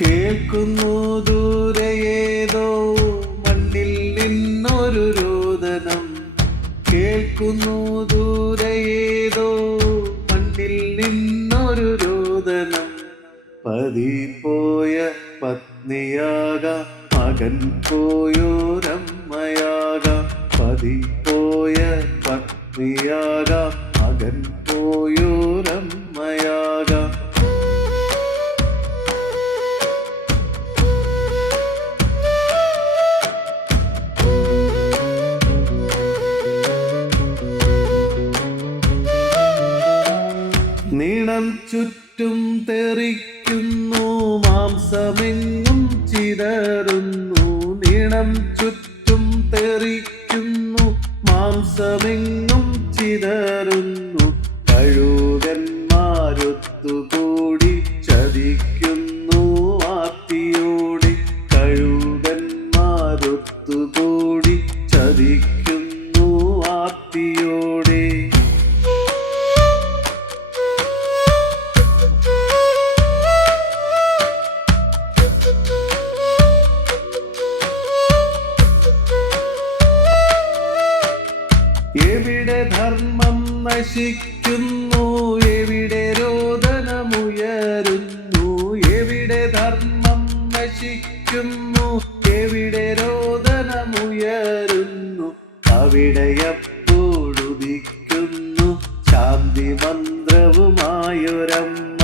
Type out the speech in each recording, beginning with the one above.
കേൾക്കുന്നു ദൂരെ ഏതോ മണ്ണിൽ നിന്നൊരു രോദനം. കേൾക്കുന്നു ദൂരെ ഏതോ മണ്ണിൽ നിന്നൊരു രോദനം. പതി പോയ പത്നിയാകാം, മകൻ പോയോരമ്മയാകാം. പതി പോയ പത്നിയാകാം, മകൻ പോയോരമ്മയാകാം. നീളം ചുറ്റും തെറിക്കുന്നു, മാംസമെങ്ങും ചിതറുന്നു. നീളം ചുറ്റും തെറിക്കുന്നു, മാംസമെങ്ങും ചിതറുന്നു. കഴുകന്മാരൊത്തുകൂടി ചതിക്കുന്നു ആർത്തിയോടെ. കഴുകന്മാരൊത്തുകൂടി ചതിക്കുന്നു ആർത്തിയോടെ. എവിടെ ധർമ്മം നശിക്കുന്നു, എവിടെ രോദനമുയരുന്നു. എവിടെ ധർമ്മം നശിക്കുന്നു, എവിടെ രോദനമുയരുന്നു. അവിടെയപ്പോഴുദിക്കുന്നു ശാന്തി മന്ത്രവുമായൊരമ്മ.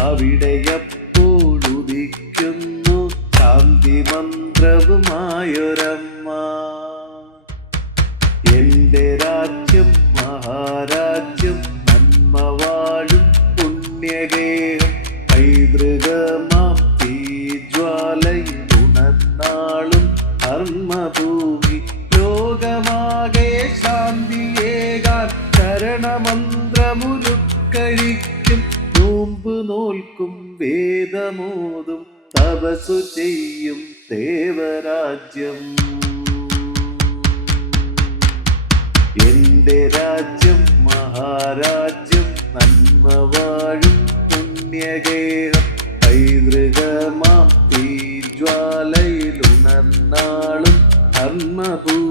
അവിടെയപ്പോഴുദിക്കുന്നു ശാന്തി മന്ത്രവുമായൊരമ്മ. എന്റെ രാജ്യം മഹാരാജ്യം, നന്മ വാഴും പുണ്യഗേഹം. പൈതൃകമാം തീജ്വാലയിൽ ഉണർന്നാളും ധർമ്മഭൂമി. ലോകമാകെ ശാന്തിയേകാൻ ശരണമന്ത്രമുരുക്കഴിക്കും. നോമ്പ് നോൽക്കും, വേദമോതും, തപസ്സു ചെയ്യും ദേവരാജ്യം. എന്റെ രാജ്യം മഹാരാജ്യം, നന്മ വാഴും പുണ്യഗേഹം. പൈതൃകമാം തീജ്വാലയിൽ ഉണർന്നാളും ധർമ്മഭൂമി.